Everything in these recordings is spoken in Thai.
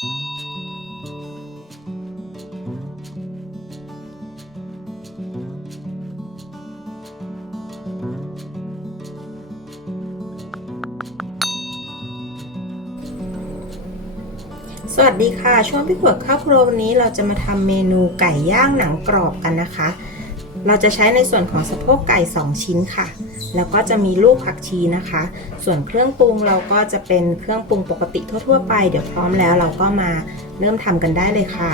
สวัสดีค่ะ ช่วงพี่ขวดข้าวครัววันนี้เราจะมาทำเมนูไก่ย่างหนังกรอบกันนะคะ เราจะใช้ในส่วนของสะโพกไก่ 2 ชิ้นค่ะ แล้วก็จะมีลูกผักชีนะคะ ส่วนเครื่องปรุงเราก็จะเป็นเครื่องปรุงปกติทั่ว ๆ ไป เดี๋ยวพร้อมแล้วเราก็มาเริ่มทำกันได้เลยค่ะ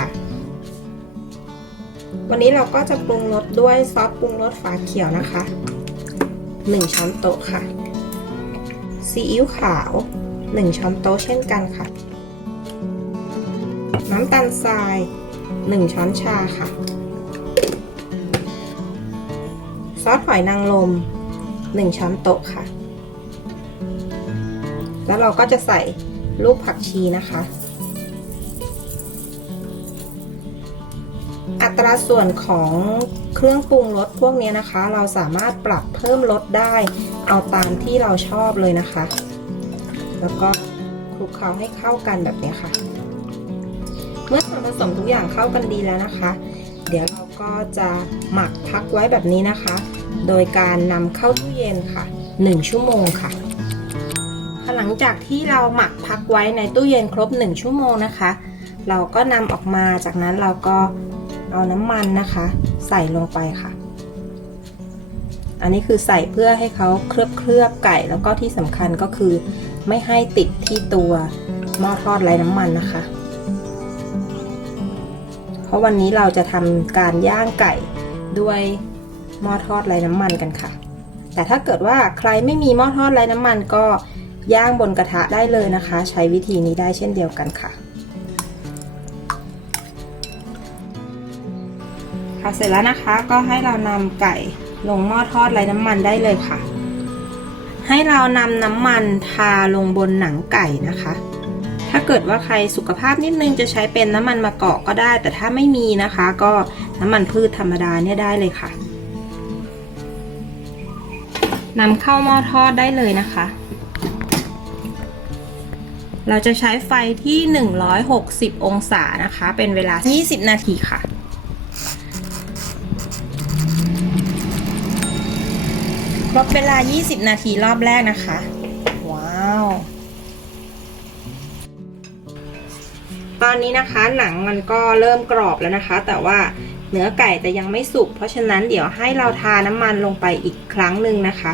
วันนี้เราก็จะปรุงรสด้วยซอสปรุงรสฝาเขียวนะคะ 1 ช้อนโต๊ะค่ะ ซีอิ๊วขาว 1 ช้อนโต๊ะเช่นกันค่ะ น้ำตาลทราย 1 ช้อนชาค่ะ ซอสหอยนางรม1ช้อนโต๊ะค่ะ แล้วเราก็จะใส่ลูกผักชีนะคะ อัตราส่วนของเครื่องปรุงรสพวกนี้นะคะ เราสามารถปรับเพิ่มรสได้ เอาตามที่เราชอบเลยนะคะ แล้วก็คลุกเคล้าให้เข้ากันแบบนี้ค่ะ เมื่อส่วนผสมทุกอย่างเข้ากันดีแล้วนะคะ เดี๋ยวเรา ก็จะหมักพักไว้แบบนี้นะคะ โดยการนำเข้าตู้เย็นค่ะ 1 ชั่วโมงค่ะ หลังจากที่เราหมักพักไว้ในตู้เย็นครบ 1 ชั่วโมงนะคะ เราก็นำออกมาจากนั้นเราก็เอาน้ำมันนะคะ ใส่ลงไปค่ะ อันนี้คือใส่เพื่อให้เขาเคลือบเคลือบไก่แล้วก็ที่สำคัญก็คือ ไม่ให้ติดที่ตัวหม้อทอดไร้น้ำมันนะคะ เพราะวันนี้เราจะทำการย่างไก่ด้วยหม้อทอดไร้น้ำมันกันค่ะ แต่ถ้าเกิดว่าใครไม่มีหม้อทอดไร้น้ำมันก็ย่างบนกระทะได้เลยนะคะ ใช้วิธีนี้ได้เช่นเดียวกันค่ะค่ะเสร็จแล้วนะคะก็ให้เรานำไก่ลงหม้อทอดไร้น้ำมันได้เลยค่ะ ให้เรานำน้ำมันทาลงบนหนังไก่นะคะ ถ้าเกิดว่าใครสุขภาพนิดนึงจะใช้เป็นน้ำมันมะกอกก็ได้ แต่ถ้าไม่มีนะคะ ก็น้ำมันพืชธรรมดาเนี่ยได้เลยค่ะนำเข้าหม้อทอดได้เลยนะคะ เราจะใช้ไฟที่ 160 องศานะคะ เป็นเวลา 20 นาทีค่ะครบเวลา 20 นาทีรอบแรกนะคะ ว้าว ตอนนี้นะคะหนังมันก็เริ่มกรอบแล้วนะคะ แต่ว่าเนื้อไก่จะยังไม่สุก เพราะฉะนั้นเดี๋ยวให้เราทาน้ำมันลงไปอีกครั้งหนึ่งนะคะ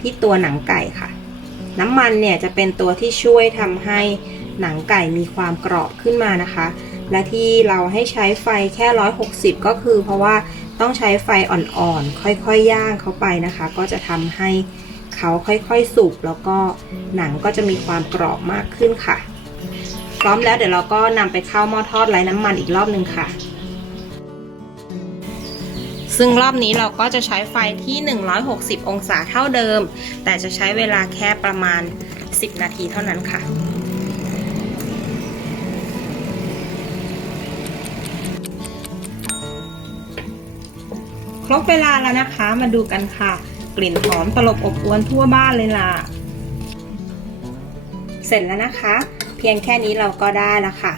ที่ตัวหนังไก่ค่ะ น้ำมันเนี่ยจะเป็นตัวที่ช่วยทำให้หนังไก่มีความกรอบขึ้นมานะคะ และที่เราให้ใช้ไฟแค่ 160 ก็คือเพราะว่าต้องใช้ไฟอ่อนๆ ค่อยๆ ย่างเข้าไปนะคะ ก็จะทำให้เขาค่อยๆ สุกแล้วก็หนังก็จะมีความกรอบมากขึ้นค่ะ พร้อมแล้วเดี๋ยวเราก็นำไปเข้าหม้อทอดไร้น้ำมันอีกรอบหนึ่งค่ะ ซึ่งรอบนี้เราก็จะใช้ไฟที่ 160 องศาเท่าเดิม แต่จะใช้เวลาแค่ประมาณ 10 นาทีเท่านั้นค่ะครบเวลาแล้วนะคะ มาดูกันค่ะ กลิ่นหอมตลบอบอวนทั่วบ้านเลยล่ะ เสร็จแล้วนะคะ พียงแค่นี้เราก็ได้แล้วค่ะ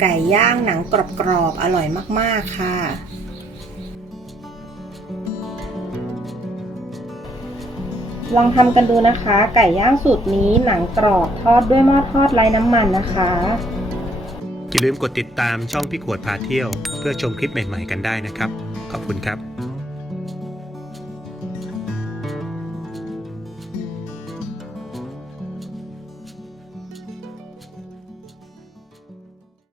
ไก่ย่างหนังกรอบๆอร่อยมากๆค่ะ ลองทำกันดูนะคะ ไก่ย่างสูตรนี้หนังกรอบทอดด้วยหม้อทอดไร้น้ำมันนะคะ อย่าลืมกดติดตามช่องพี่ขวดพาเที่ยว เพื่อชมคลิปใหม่ ๆ กันได้นะครับ ขอบคุณครับ